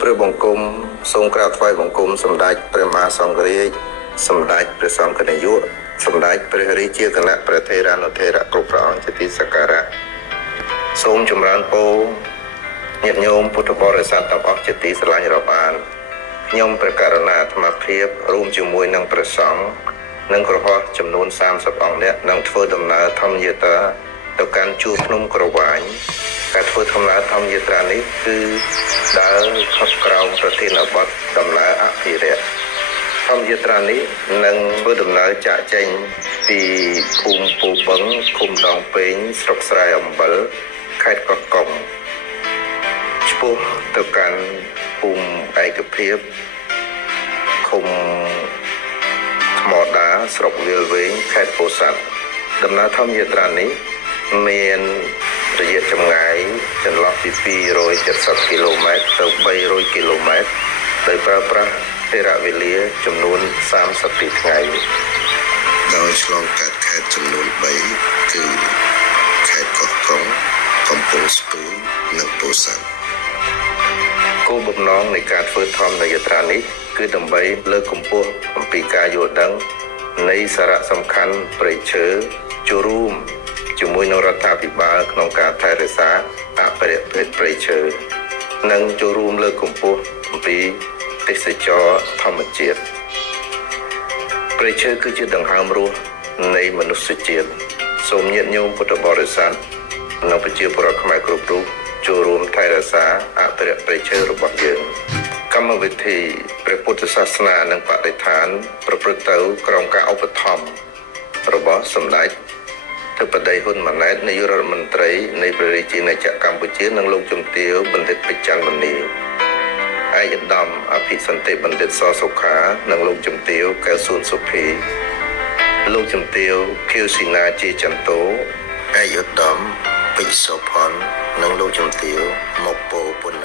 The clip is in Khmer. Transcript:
ព្រះបង្គំសូមក្រាបថ្វាយបង្គំសម្ដេចព្រះមហាសង្ឃរាជសម្ដេចព្រះសង្ឃនាយកសម្ដេចព្រះរាជាគណៈព្រះថេរានុថេរៈគ្រប់ព្រះអង្គជាទីសក្ការៈសូមចម្រើនពរញាតិញោមពុទ្ធបរិស័ទទាំងអស់ជាទីស្រឡាញ់រាប់អានខ្ញុំព្រះករុណាអាត្មាភាពរួមជាមួយនឹងព្រះសង្ឃនិងគ្រហស្ថចំនួន30អង្គនាក់នឹងធ្វើដំណើរធម្មយាត្រាទៅកាន់ជួរភ្នំក្រវាញការធ្វើដំណើរធម្មយាត្រានេះគឺដើរខុសក្រោមប្រធានបទដំណើរអភិរក្សធម្មយាត្រានេះនឹងធ្វើដំណើរចាក់ចេញពីភូមិពូបឹងឃុំដងពេញស្រុកស្រែអំបិលខេត្តកោះកុងឆ្ពោះទៅកាន់ភូមិឯកភាពឃុំថ្មដាស្រុកវាលវែងខេត្តពោធិ៍សាត់ដំណើរធម្មយាត្រានេះមានរយៈចម្ងាយចន្លោះពី270គីឡូម៉ែត្រទៅ300គីឡូម៉ែត្រដោយប្រើប្រាស់ពេលវេលាចំនួន32ថ្ងៃដោយឆ្លងកាត់ខេត្តចំនួន3គឺខេត្តកោះកុងកំពង់ស្ពឺនិងពោធិ៍សាត់គោលបំណងនៃការធ្វើធម្មយាត្រានេះគឺដើម្បីលើកកម្ពស់អំពីការយល់ដឹងនៃសារៈសំខាន់ព្រៃឈើចូលរួមជាមួយនឹងរដ្ឋាភិបាលក្នុងការថែរក្សាអភិរក្សព្រៃឈើនិងចូលរួមលើកកម្ពស់អំពីទេសចរណ៍ធម្មជាតិព្រៃឈើគឺជាដង្ហើមរស់នៃមនុស្សជាតិសូមញាតិញោមពុទ្ធបរិស័ទនិងប្រជាពលរដ្ឋខ្មែរគ្រប់រូបចូលរួមថែរក្សាអភិរក្សព្រៃឈើរបស់យើងកម្មវិធីព្រះពុទ្ធសាសនានិងបរិស្ថានប្រព្រឹត្តទៅក្រោមការឧបត្ថម្ភរបស់សម្ដេចធិបតីហ៊ុនម៉ាណែតនាយករដ្ឋមន្ត្រីនៃព្រះរាជាណាចក្រកម្ពុជានិងលោកជំទាវបណ្ឌិតពេជ្រច័ន្ទមនីឯកឧត្តមអភិសន្តិបណ្ឌិតសសុខានិងលោកជំទាវកែវសួនសុភីលោកជំទាវខៀវស៊ីណាជាចន្ទោឯកឧត្តមពេជ្រសុផាន់និងលោកជំទាវមកពោពុន